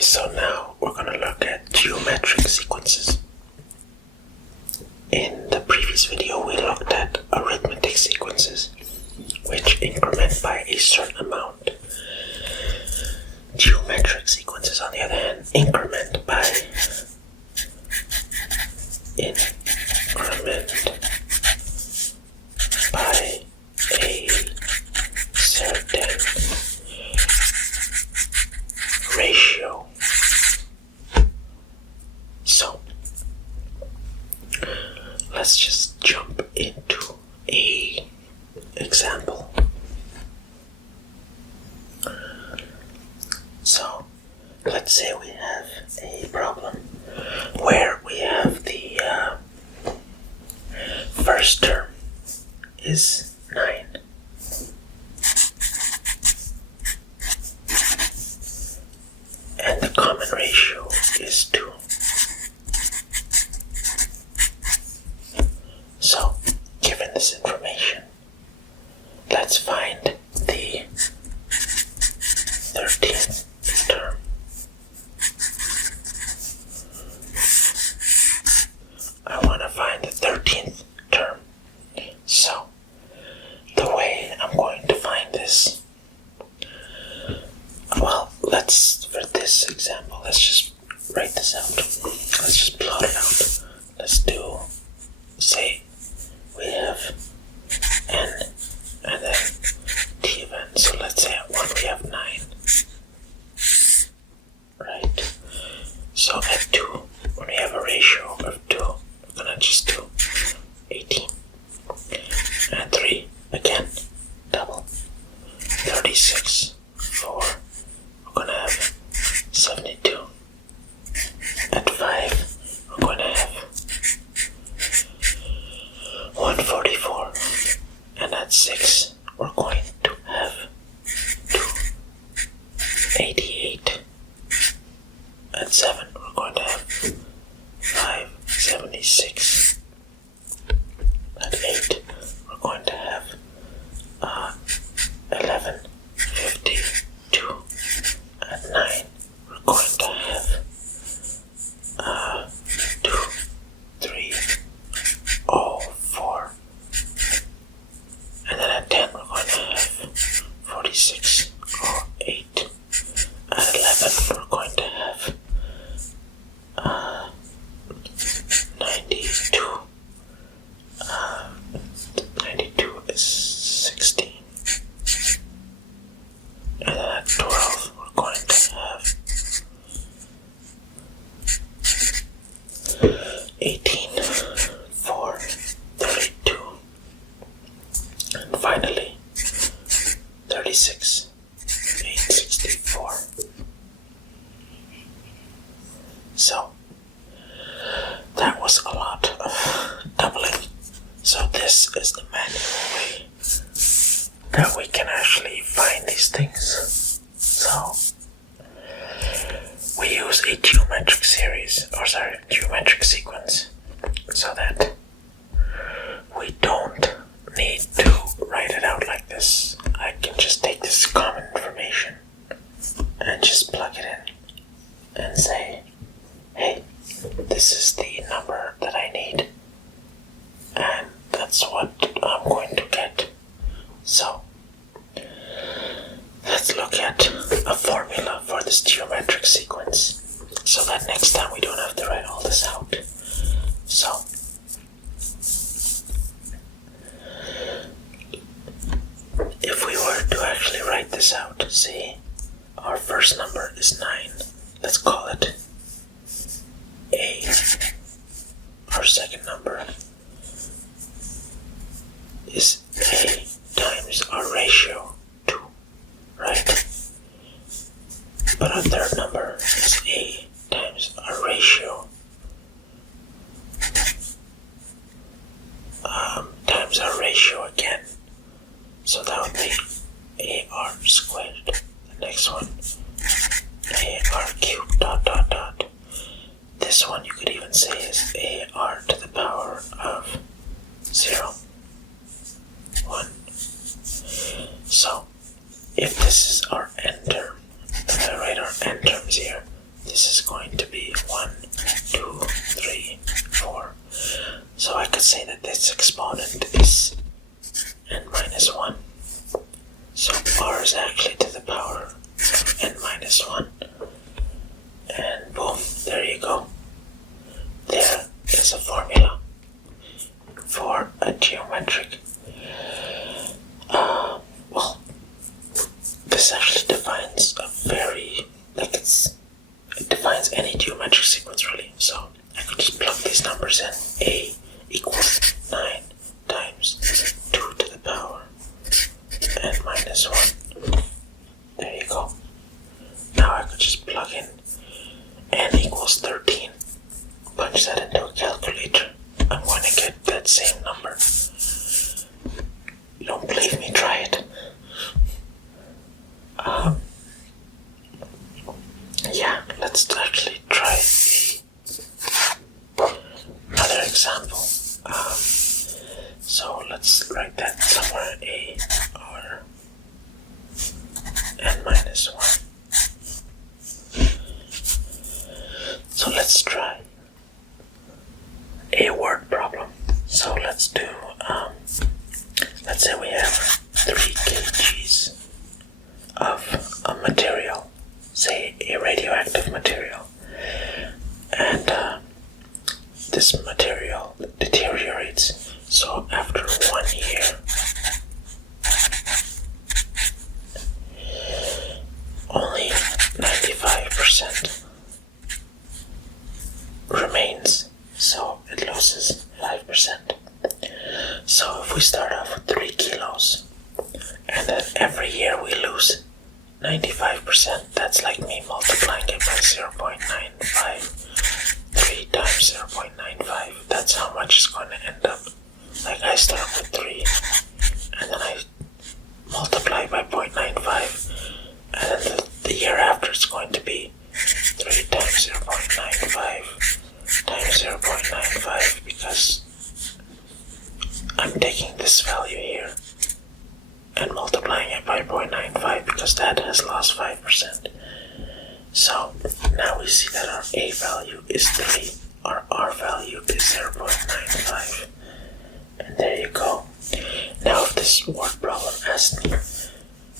Okay, so now we're going to look at geometric sequences. In the previous video, we looked at arithmetic sequences, which increment by a certain amount. Geometric sequences, on the other hand, increment by a certain ratio. So, let's just jump into a example. So, let's say we have a problem where we have the first term is 9. And the common ratio is 2. So, given this information, let's find the 13th term. I want to find the 13th term. So, the way I'm going to find this, well, for this example, let's just write this out. Let's just plot it out. Let's do, say, we have n and then t of n. So let's say at 1 we have 9. Right? So at 2, when we have a ratio of 2, we're going to just do 18. And at 3, again, double. 36. 4, we're going to have 72. At 5, we're going to have 144. And at 6, we're going to have 288. At 7, we're going to have 576. At 8, we're going to have 1152. At 9, we're going to have 2304. And then at 10, we're going to have 4608. At 11, we're going to have 92. 92 is 16. And then at 12, we're going to have 18, 4, 32. And finally, 36, 864. So, that was a lot of doubling. So this is the manual way that we can actually find these things. So, we use a geometric sequence, so that we don't need to write it out like this. I can just take this common information and just plug it in and say, hey, this is the number that I need, and that's what I'm going to get. So, let's look at a formula for this geometric sequence, so that next time we don't have to write all this out. So, if we were to actually write this out, see, our first number is 9. Let's call it A. Our second number is A times our ratio 2, right? But our third number is A times our ratio times our ratio again. So that would be AR squared. The next one, AR cubed dot dot dot. This one you could even say is AR to the power of 0, 1. So, if this is our n term, if I write our n terms here, this is going to be 1, 2, 3, 4. So I could say that this exponent is n minus 1. So r is actually to the power n minus 1. And boom, there you go. There is a formula for a geometric. Well, this actually defines a very, it defines any geometric sequence really. So I could just plug these numbers in. A equals 9 times 2 to the power n minus 1. There you go. Now I could just plug in n equals 13. Punch that into a calculator. I'm going to get that same number. You don't believe me? Try it. Yeah, let's actually try another example. So let's write that somewhere. A r n minus 1. So let's try a word problem. So let's do, let's say we have 3 kgs of a material, say a radioactive material, and this material deteriorates. So after 1 year, only 95% remains, so it loses 5%. So if we start off with 3 kilos, and then every year we lose 95%, that's like me multiplying it by 0.95. 3 times 0.95, that's how much it's going to end up. Like I start with 3, and then I multiply by 0.95, and then the year after it's going to be 3 times 0.95 times 0.95, because I'm taking this value here and multiplying it by 0.95 because that has lost 5%. So now we see that our A value is 3, our R value is 0.95. And there you go. Now if this word problem asks me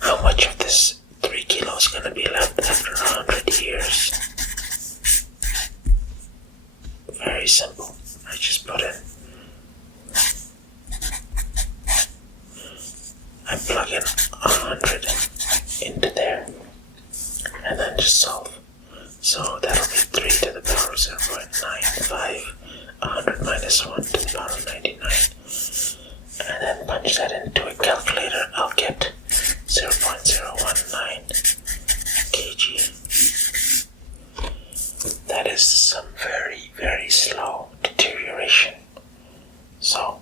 how much of this 3 kilos is going to be left after 100 years, very simple. I just put in, I plug in 100 into there, and then just solve. So that'll be 3 to the power of 0.95, 100 minus 1 to the power of 99. And then punch that into a calculator, I'll get 0.019 kg. That is some very, very slow deterioration. So,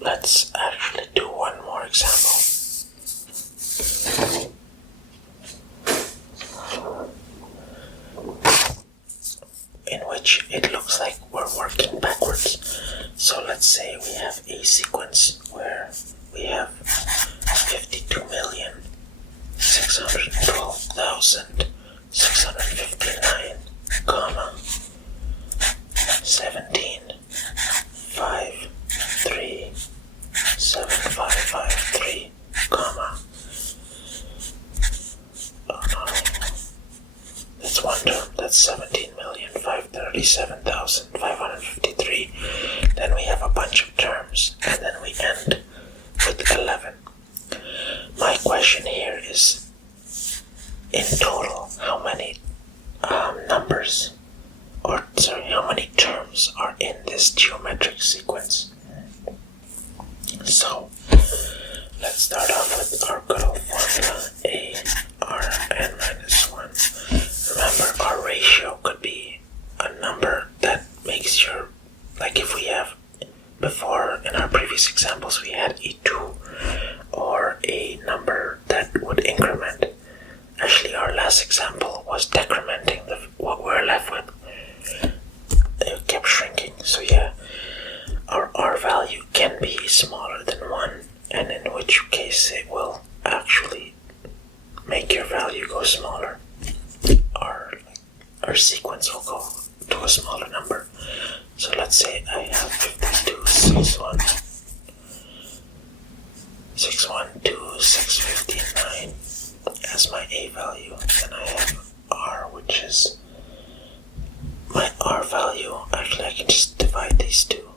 let's actually do one more example. In which it looks like we're working backwards. So let's say we have a sequence where we have 52,612,659, comma 17, 5, 3, 7, 5, 5, 3, comma. Oh no. That's one term, that's 17,537,553. Then we have a bunch of terms, and then we end with 11. My question here is, in total, how many how many terms are in this geometric sequence? So, let's start off with our good old formula, A, R, n minus 1. Remember, our ratio could be a number that makes your, like if we have, before in our previous examples we had a 2 or a number that would increment. Actually, our last example was decrementing, what we're left with. It kept shrinking, so yeah, our R value can be smaller than 1, and in which case it will actually make your value go smaller. Our sequence will go to a smaller number. So let's say I have 5261, 659 as my A value. Then I have R, which is my R value. Actually, I can just divide these two,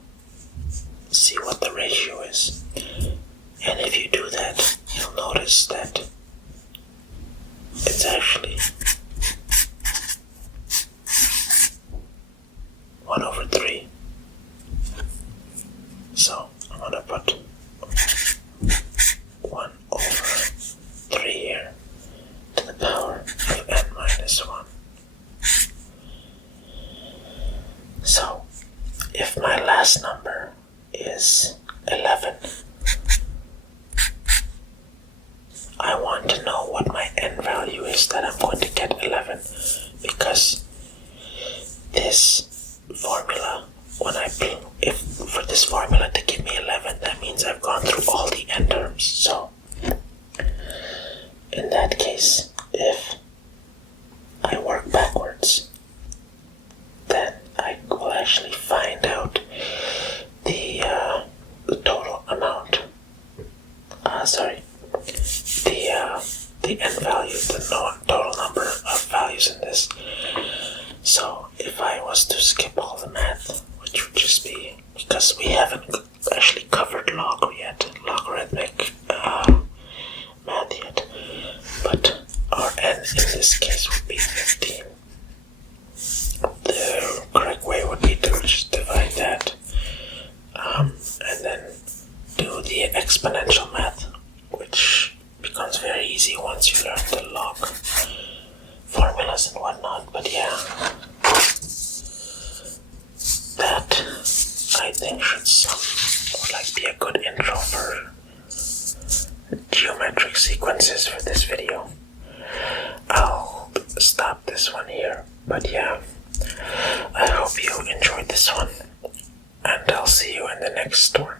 see what the ratio is. And if you do that, you'll notice that it's actually 1/3. So I'm gonna put 1/3 here to the power of n minus 1. So if my last number is 11, I want to know what my n value is that I'm going to get 11, because this formula, if for this formula to give me 11, that means I've gone through all the n terms. So in that case, if I work backwards, then I will actually find out the total amount. The n value, the total number of values in this. So if I was to skip all the math, which would just be, because we haven't actually covered logarithmic math yet, but our n in this case would be 15. The correct way would be to just divide that, and then do the exponential math, which becomes very easy once you learn the log formulas and whatnot. But yeah, that I think should be a good intro for geometric sequences for this video. I'll stop this one here, but yeah, I hope you enjoyed this one, and I'll see you in the next one.